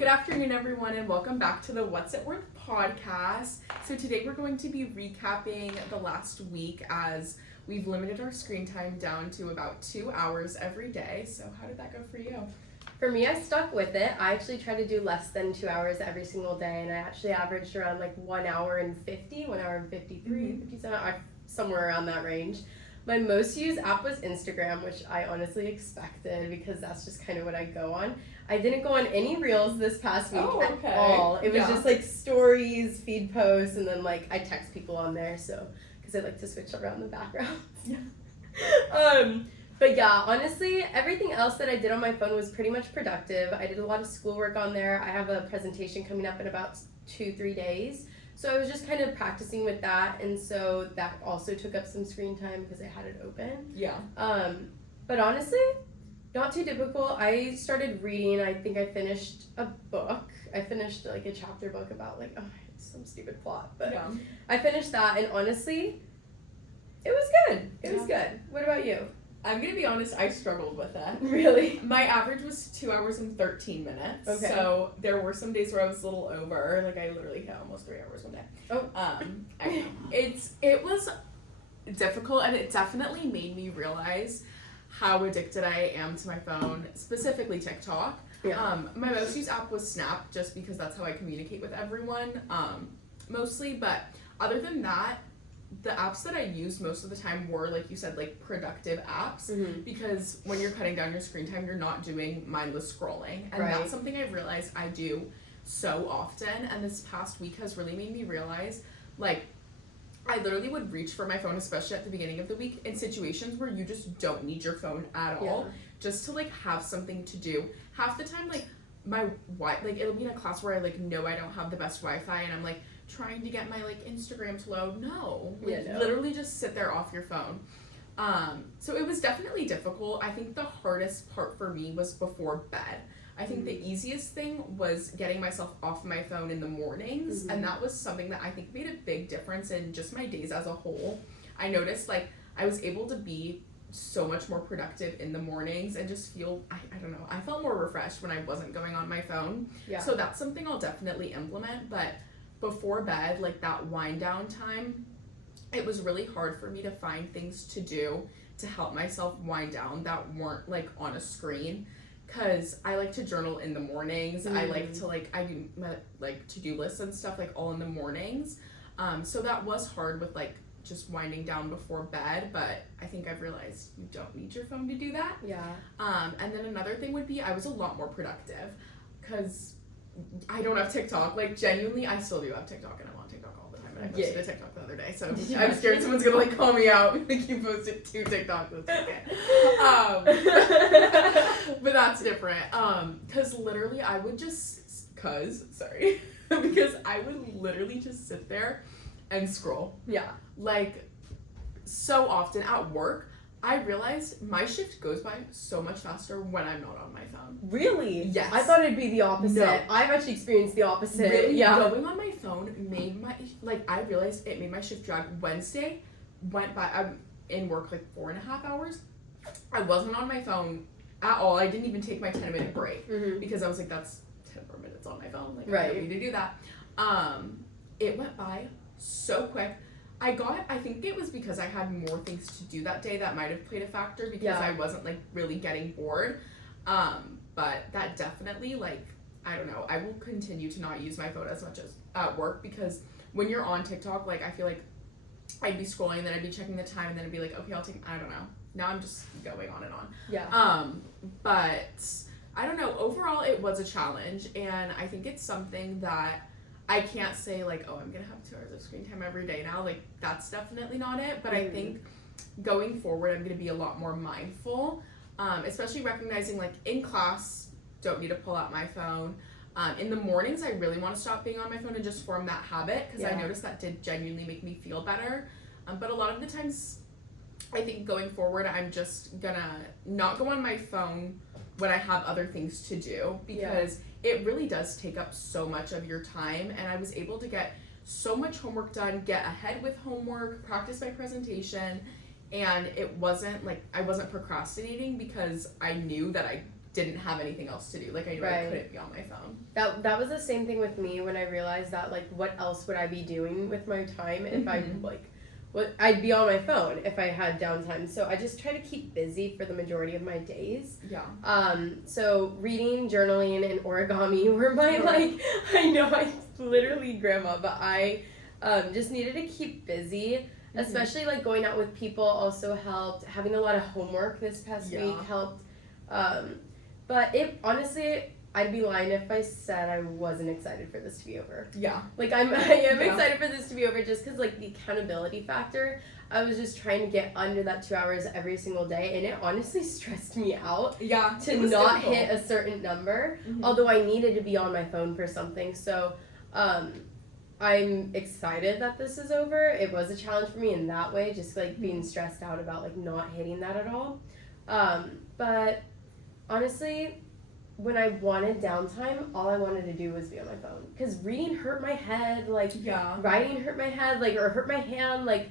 Good afternoon, everyone, and welcome back to the What's It Worth podcast. So today we're going to be recapping the last week as we've limited our screen time down to about 2 hours every day. So how did that go for you? For me, I stuck with it. I actually try to do less than 2 hours every single day, and I actually averaged around like 1 hour and 50, 1 hour and 53, 57, somewhere around that range. My most used app was Instagram, which I honestly expected because that's just kind of what I go on. I didn't go on any reels this past week at all. It was just like stories, feed posts, and then like I text people on there, so because I like to switch around the background. But yeah, honestly, everything else that I did on my phone was pretty much productive. I did a lot of schoolwork on there. I have a presentation coming up in about 2-3 days. So I was just kind of practicing with that, and so that also took up some screen time because I had it open. Yeah. But honestly, not too difficult. I started reading. I think I finished a book. I finished like a chapter book about like some stupid plot, but Yeah. I finished that, and honestly, it was good. It was good. What about you? I'm going to be honest, I struggled with that. Really? My average was 2 hours and 13 minutes. Okay. So there were some days where I was a little over. Like I literally hit almost 3 hours one day. Oh. I know. It was difficult, and it definitely made me realize how addicted I am to my phone, specifically TikTok. Yeah. My most used app was Snap, just because that's how I communicate with everyone, mostly. But other than that, the apps that I used most of the time were, like you said, like productive apps, because when you're cutting down your screen time, you're not doing mindless scrolling, and Right. that's something I've realized I do so often. And this past week has really made me realize, like, I literally would reach for my phone, especially at the beginning of the week, in situations where you just don't need your phone at all, just to like have something to do. Half the time, like it'll be in a class where I like know I don't have the best Wi-Fi, and I'm like trying to get my like Instagram to load. No, literally just sit there off your phone. So it was definitely difficult. I think the hardest part for me was before bed. I think the easiest thing was getting myself off my phone in the mornings, and that was something that I think made a big difference in just my days as a whole. I noticed like I was able to be so much more productive in the mornings and just feel, I don't know, I felt more refreshed when I wasn't going on my phone. Yeah. So that's something I'll definitely implement. But before bed, like that wind down time, it was really hard for me to find things to do to help myself wind down that weren't like on a screen, because I like to journal in the mornings. I like to I do my like to-do lists and stuff like all in the mornings, so that was hard with like just winding down before bed. But I think I've realized you don't need your phone to do that. And then another thing would be I was a lot more productive because I don't have TikTok. Like, genuinely, I still do have TikTok, and I'm on TikTok all the time. And I posted a TikTok the other day, so I'm scared someone's gonna like call me out. Like, you posted 2 TikToks. That's okay. But that's different. Because literally, I would just because I would literally just sit there and scroll. Yeah. Like, so often at work, I realized my shift goes by so much faster when I'm not on my phone. Really? Yes. I thought it'd be the opposite. No. I've actually experienced the opposite. Really? Yeah. Going on my phone made my, I realized it made my shift drag. Wednesday went by, I'm in work like 4.5 hours. I wasn't on my phone at all. I didn't even take my 10-minute break because I was like, that's 10 more minutes on my phone. Like, I don't need to do that. It went by so quick. I think it was because I had more things to do that day that might have played a factor, because I wasn't like really getting bored. But that definitely, like, I don't know, I will continue to not use my phone as much as at work, because when you're on TikTok, like, I feel like I'd be scrolling and then I'd be checking the time and then I'd be like, okay, I don't know. Now I'm just going on and on. Yeah. But I don't know, overall it was a challenge, and I think it's something that I can't say like, oh, I'm gonna have 2 hours of screen time every day now. Like, that's definitely not it. But I think going forward, I'm gonna be a lot more mindful, especially recognizing like in class, don't need to pull out my phone. In the mornings, I really want to stop being on my phone and just form that habit, because I noticed that did genuinely make me feel better. But a lot of the times, I think going forward, I'm just gonna not go on my phone when I have other things to do, because it really does take up so much of your time. And I was able to get so much homework done, get ahead with homework, practice my presentation, and it wasn't like I wasn't procrastinating, because I knew that didn't have anything else to do. Like I knew I couldn't be on my phone. That was the same thing with me when I realized that like what else would I be doing with my time if I like I'd be on my phone if I had downtime. So I just try to keep busy for the majority of my days. Yeah. So reading, journaling, and origami were my like I know I literally grandma, but I just needed to keep busy. Especially like going out with people also helped. Having a lot of homework this past week helped. But it honestly, I'd be lying if I said I wasn't excited for this to be over. Yeah. Like I am excited for this to be over just because like the accountability factor. I was just trying to get under that 2 hours every single day, and it honestly stressed me out. Yeah. To not hit a certain number, although I needed to be on my phone for something. So, I'm excited that this is over. It was a challenge for me in that way, just like being stressed out about like not hitting that at all. But honestly, when I wanted downtime, all I wanted to do was be on my phone. Because reading hurt my head, like writing hurt my head, like or hurt my hand, like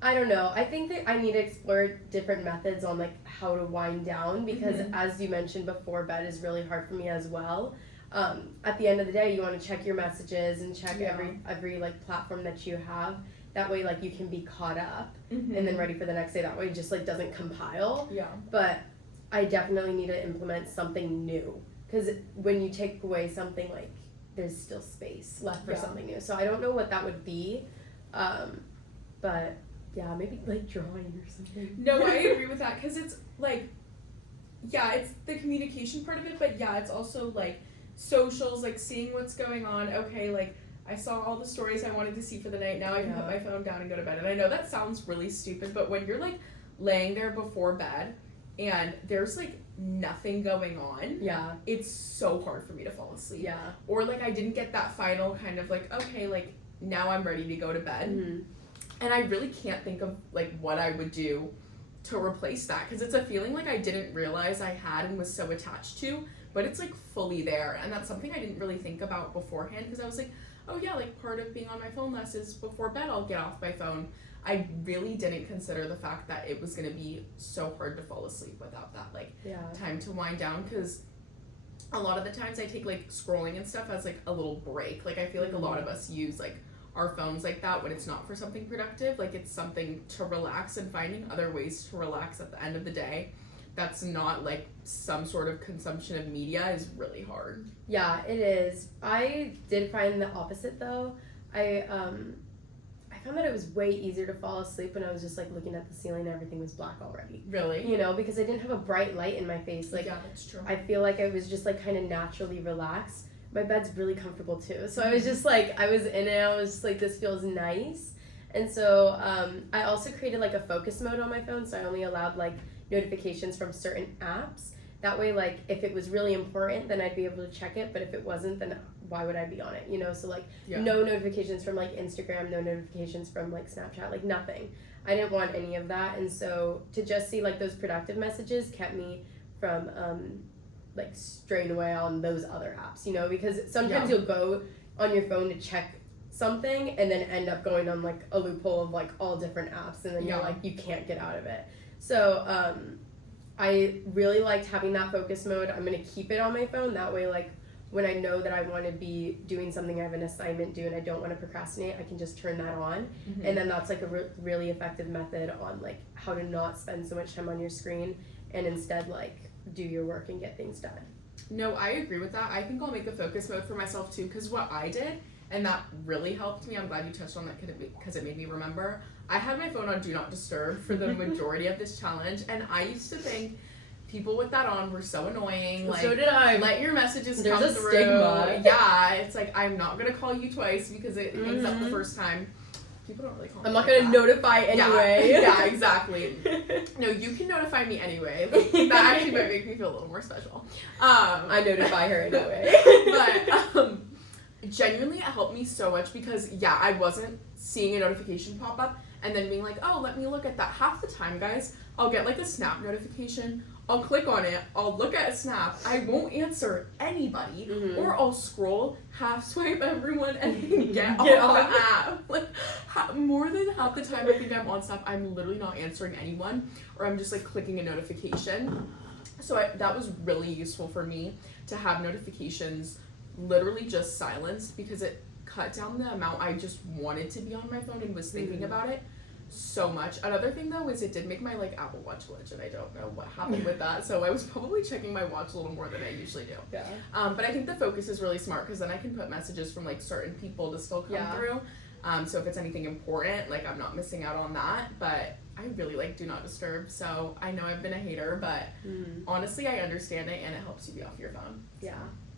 I don't know. I think that I need to explore different methods on like how to wind down because as you mentioned before, bed is really hard for me as well. At the end of the day, you want to check your messages and check every like platform that you have. That way, like you can be caught up and then ready for the next day. That way, it just like doesn't compile. Yeah. But I definitely need to implement something new because when you take away something, like there's still space left for something new. So I don't know what that would be, but yeah, maybe like drawing or something. No, I agree with that because it's like, yeah, it's the communication part of it, but yeah, it's also like socials, like seeing what's going on. Okay, like I saw all the stories I wanted to see for the night. Now I can put my phone down and go to bed. And I know that sounds really stupid, but when you're like laying there before bed and there's like nothing going on, it's so hard for me to fall asleep. Yeah. Or like I didn't get that final kind of like, okay, like now I'm ready to go to bed. And I really can't think of like what I would do to replace that because it's a feeling like I didn't realize I had and was so attached to, but it's like fully there. And that's something I didn't really think about beforehand because I was like, oh yeah, like part of being on my phone less is before bed I'll get off my phone. I really didn't consider the fact that it was going to be so hard to fall asleep without that like time to wind down because a lot of the times I take like scrolling and stuff as like a little break. Like I feel like a lot of us use like our phones like that when it's not for something productive. Like it's something to relax, and finding other ways to relax at the end of the day that's not like some sort of consumption of media is really hard. Yeah, it is. I did find the opposite though. I found that it was way easier to fall asleep when I was just like looking at the ceiling and everything was black already. Really? You know, because I didn't have a bright light in my face. Like, yeah, that's true. I feel like I was just like kind of naturally relaxed. My bed's really comfortable too. So I was just like, I was in it, I was just like, this feels nice. And so I also created like a focus mode on my phone. So I only allowed like notifications from certain apps. That way, like, if it was really important, then I'd be able to check it. But if it wasn't, then why would I be on it? You know, so like no notifications from like Instagram, no notifications from like Snapchat, like nothing. I didn't want any of that. And so to just see like those productive messages kept me from like straying away on those other apps, you know, because sometimes you'll go on your phone to check something and then end up going on like a loophole of like all different apps and then you're like, you can't get out of it. So I really liked having that focus mode. I'm going to keep it on my phone. That way, like when I know that I want to be doing something, I have an assignment due and I don't want to procrastinate, I can just turn that on. And then that's like a really effective method on like how to not spend so much time on your screen and instead like do your work and get things done. No, I agree with that. I think I'll make a focus mode for myself too, because what I did, and that really helped me, I'm glad you touched on that because it made me remember, I had my phone on Do Not Disturb for the majority of this challenge, and I used to think people with that on were so annoying. Like, so did I. Let your messages There's come a through. stigma. Yeah, it's like, I'm not going to call you twice because it hangs up the first time. People don't really call me I'm not like going to notify anyway. Yeah, exactly. No, you can notify me anyway. That actually might make me feel a little more special. I notify her anyway. But genuinely it helped me so much because, yeah, I wasn't seeing a notification pop up and then being like, oh, let me look at that. Half the time, guys, I'll get like a Snap notification. I'll click on it, I'll look at Snap, I won't answer anybody, or I'll scroll, half swipe everyone, and get off the app. Like, more than half the time I think I'm on Snap, I'm literally not answering anyone, or I'm just like clicking a notification. So that was really useful for me to have notifications literally just silenced, because it cut down the amount I just wanted to be on my phone and was thinking about it so much. Another thing though is it did make my like Apple Watch glitch, and I don't know what happened with that. So I was probably checking my watch a little more than I usually do. Yeah. But I think the focus is really smart, because then I can put messages from like certain people to still come through. So if it's anything important, like I'm not missing out on that. But I really like do not disturb. So I know I've been a hater, but honestly I understand it, and it helps you be off your phone. Yeah.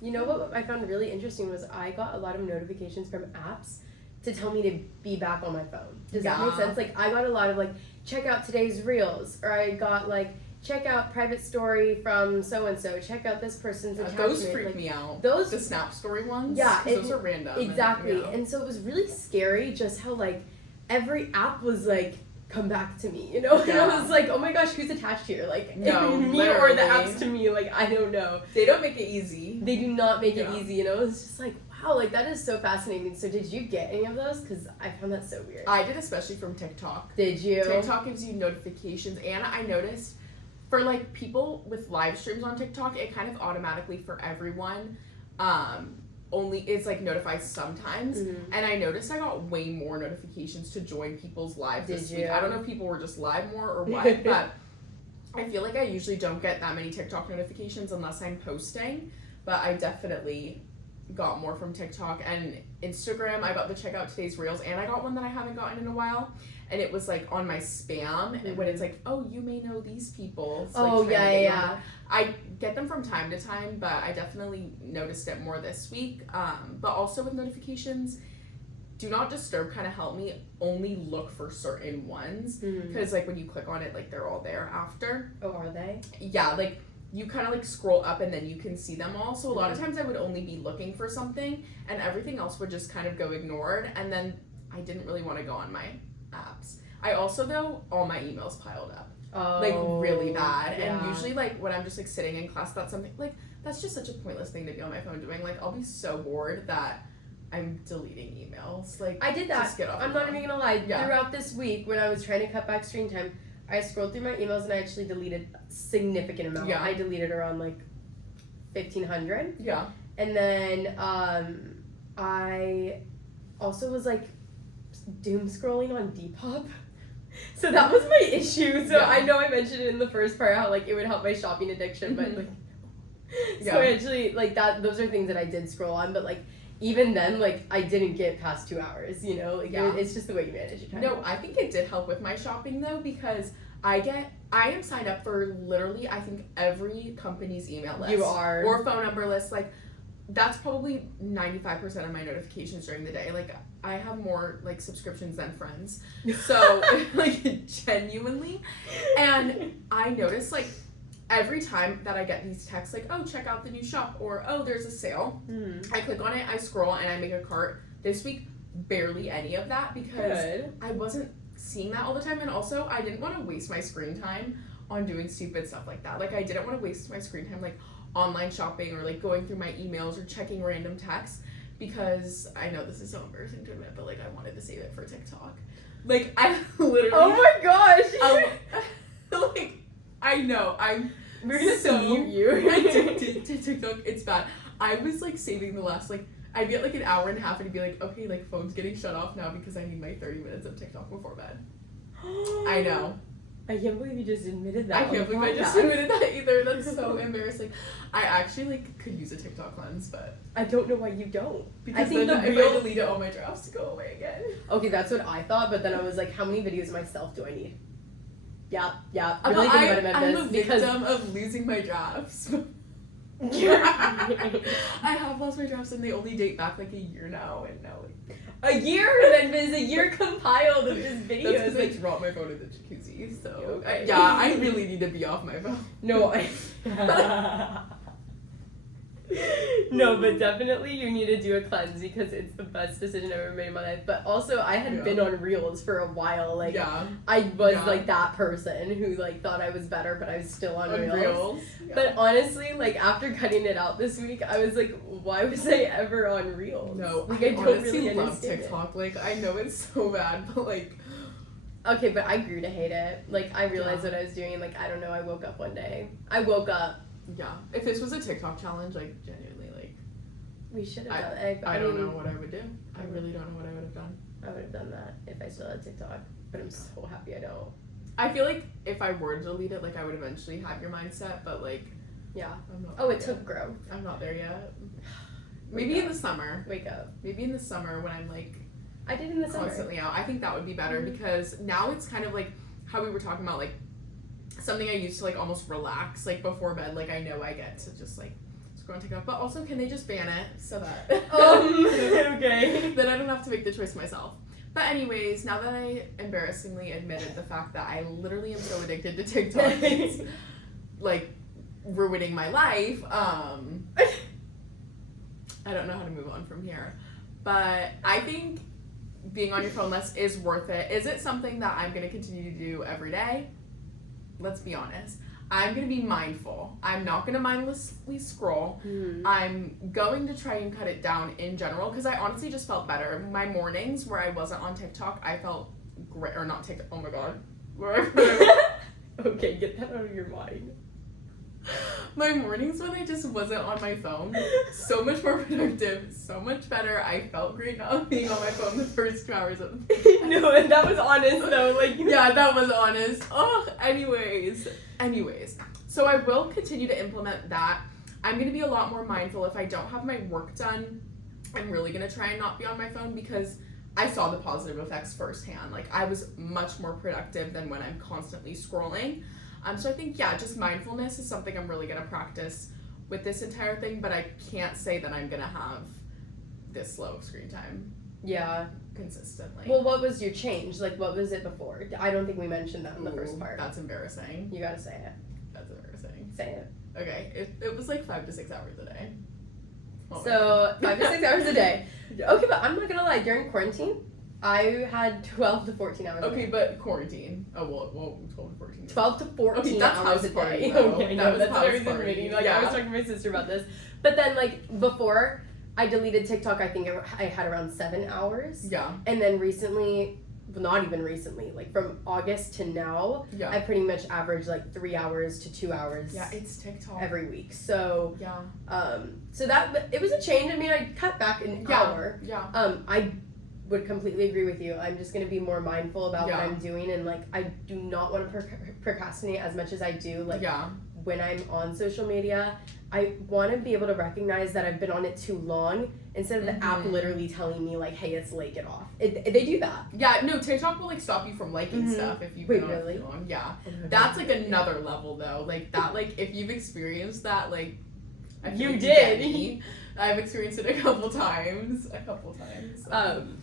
You know what I found really interesting was I got a lot of notifications from apps to tell me to be back on my phone. Does that make sense? Like, I got a lot of, like, check out today's reels, or I got, like, check out private story from so-and-so, check out this person's attachment. Those freak like, me out. Those, the Snap Story ones? Yeah. Those are random. Exactly. And so it was really scary just how, like, every app was, like, come back to me, you know? And I was like, oh my gosh, who's attached here? Like, no, me or the apps to me, like, I don't know. They don't make it easy. They do not make it easy, you know? It's just like, wow, like, that is so fascinating. So did you get any of those? Because I found that so weird. I did, especially from TikTok. Did you? TikTok gives you notifications, and I noticed for, like, people with live streams on TikTok, it kind of automatically, for everyone, only is like notifies sometimes, and I noticed I got way more notifications to join people's lives this week. I don't know if people were just live more or what, but I feel like I usually don't get that many TikTok notifications unless I'm posting, but I definitely got more from TikTok. And Instagram, I got the check out today's reels, and I got one that I haven't gotten in a while, and it was like on my spam, and when it's like, oh, you may know these people. It's like yeah. I get them from time to time, but I definitely noticed it more this week. But also with notifications, do not disturb kind of help me only look for certain ones, because like when you click on it, like they're all there after. Oh, are they? Yeah, like you kind of like scroll up and then you can see them all. So a lot of times I would only be looking for something, and everything else would just kind of go ignored, and then I didn't really want to go on my apps. I also, though, all my emails piled up. Like really bad. And usually like when I'm just like sitting in class, that's something like that's just such a pointless thing to be on my phone doing. Like I'll be so bored that I'm deleting emails. Like I did that. Just get off I'm your not phone. even gonna lie. Throughout this week when I was trying to cut back screen time, I scrolled through my emails and I actually deleted a significant amount. I deleted around like 1,500. Yeah. And then I also was like doom scrolling on Depop. So that was my issue. So I know I mentioned it in the first part how like it would help my shopping addiction, but like so I actually like that those are things that I did scroll on, but like even then like I didn't get past 2 hours, you know? Like it's just the way you manage your time. No, I think it did help with my shopping though, because I am signed up for literally I think every company's email list. You are. Or phone number list. Like that's probably 95% of my notifications during the day. Like I have more like subscriptions than friends. So like genuinely. And I notice like every time that I get these texts like, oh, check out the new shop, or oh, there's a sale. I click on it, I scroll, and I make a cart. This week, barely any of that, because I wasn't seeing that all the time, and also I didn't want to waste my screen time on doing stupid stuff like that. Like I didn't want to waste my screen time like online shopping or like going through my emails or checking random texts, because I know this is so embarrassing to admit, but like I wanted to save it for TikTok. Like I literally oh my gosh like I know we're gonna so mute you. addicted to TikTok. It's bad. I was like saving the last like I'd get like an hour and a half and be like, okay, like phone's getting shut off now because I need my 30 minutes of TikTok before bed. I know. I can't believe you just admitted that. I can't believe I just admitted that either. That's so embarrassing. I actually like could use a TikTok cleanse, but I don't know why you don't. Because I think then the if real I delete it, all my drafts to go away again. Okay, that's what I thought, but then I was like, how many videos of myself do I need? Yeah. I'm Really thinking about it, I'm a Memphis, victim of losing my drafts. I have lost my drafts and they only date back like a year now, and now like a year, Memphis, a year compiled of just videos. that's because I dropped my phone in the jacuzzi. So I really need to be off my phone. No, no, but definitely you need to do a cleanse because it's the best decision I've ever made in my life. But also, I had been on Reels for a while. Like, I was like that person who like thought I was better, but I was still on Reels. Yeah. But honestly, like after cutting it out this week, I was like, why was I ever on Reels? No, like I don't honestly really love understand TikTok. Like I know it's so bad, but like Okay, but I grew to hate it. Like, I realized Yeah. what I was doing. Like, I don't know. I woke up one day. I woke up. Yeah. If this was a TikTok challenge, like, genuinely, like, We should have done it. I don't mean, know what I would do. I really don't know what I would have done. I would have done that if I still had TikTok. But I'm so happy I don't. I feel like if I were to delete it, like, I would eventually have your mindset, but, like, Yeah. I'm not Oh, there it yet. took growth. I'm not there yet. Wake Maybe in up. the summer. Wake up. Maybe in the summer when I'm, like, I did in the summer. constantly out. I think that would be better Mhm. because now it's kind of like how we were talking about, like, something I used to, like, almost relax, like, before bed. Like, I know I get to just, like, scroll on TikTok. But also, can they just ban it so that Okay. then I don't have to make the choice myself. But anyways, now that I embarrassingly admitted the fact that I literally am so addicted to TikTok, it's, like, ruining my life, I don't know how to move on from here. But I think being on your phone less is worth it. Is it something that I'm going to continue to do every day? Let's be honest. I'm going to be mindful. I'm not going to mindlessly scroll. Mhm. I'm going to try and cut it down in general because I honestly just felt better. My mornings where I wasn't on TikTok, I felt great. Or not TikTok. Oh my god. Okay, get that out of your mind. My mornings when I just wasn't on my phone, so much more productive, so much better. I felt great not being on my phone the first 2 hours of the day. No, and that was honest though. Like, Yeah, that was honest. Oh, anyways. So I will continue to implement that. I'm going to be a lot more mindful if I don't have my work done. I'm really going to try and not be on my phone because I saw the positive effects firsthand. Like, I was much more productive than when I'm constantly scrolling. So I think, yeah, just mindfulness is something I'm really going to practice with this entire thing, but I can't say that I'm going to have this low screen time Yeah. consistently. Well, what was your change? Like, what was it before? I don't think we mentioned that in the first Ooh, part. That's embarrassing. You gotta say it. That's embarrassing. Say it. Okay, it was like 5 to 6 hours a day. Oh my So, God. 5 to 6 hours a day. Yeah. Okay, but I'm not gonna lie. During quarantine, I had 12 to 14 hours. Okay, a day. but quarantine. Oh, well 12 to 14. 12 to 14 Okay, that's hours house a day. party, though. Okay, That no, was that's house what I was party. admitting. Like, I Yeah. was talking to my sister about this. But then, like, before I deleted TikTok, I think I had around 7 hours. Yeah, And then recently, well, not even recently, like from August to now, yeah. I pretty much average like 3 hours to 2 hours Yeah, it's TikTok. every week. So, Yeah. so that it was a change. I mean, I cut back an hour. Yeah. I would completely agree with you. I'm just gonna be more mindful about what Yeah. I'm doing, and like I do not want to procrastinate as much as I do. Like Yeah. when I'm on social media, I want to be able to recognize that I've been on it too long instead of the app Mhm. literally telling me like, hey, it's late, get off. They do that. Yeah, no, TikTok will like stop you from liking Mhm. stuff if you've Wait, been on it really? too long. Yeah. That's like another level though. Like that, like if you've experienced that, like I feel You like did. get me. I've experienced it a couple times.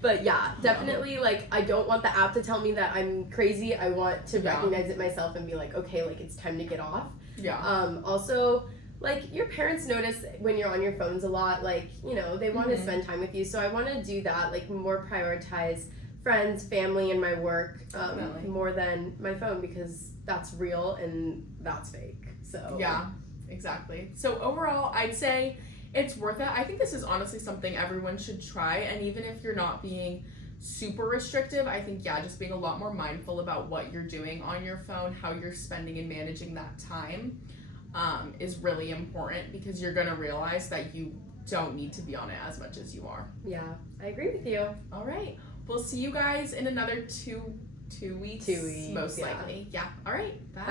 But yeah, definitely like I don't want the app to tell me that I'm crazy. I want to Yeah. recognize it myself and be like, okay, like it's time to get off. Yeah. Also, like your parents notice when you're on your phones a lot, like, you know, they want to Mhm. spend time with you. So I want to do that, like more prioritize friends, family, and my work Definitely. more than my phone because that's real and that's fake. So Yeah, exactly. So overall, I'd say it's worth it. I think this is honestly something everyone should try. And even if you're not being super restrictive, I think, yeah, just being a lot more mindful about what you're doing on your phone, how you're spending and managing that time is really important because you're going to realize that you don't need to be on it as much as you are. Yeah, I agree with you. All right. We'll see you guys in another two weeks. 2 weeks, Most yeah. likely. Yeah. All right. Bye.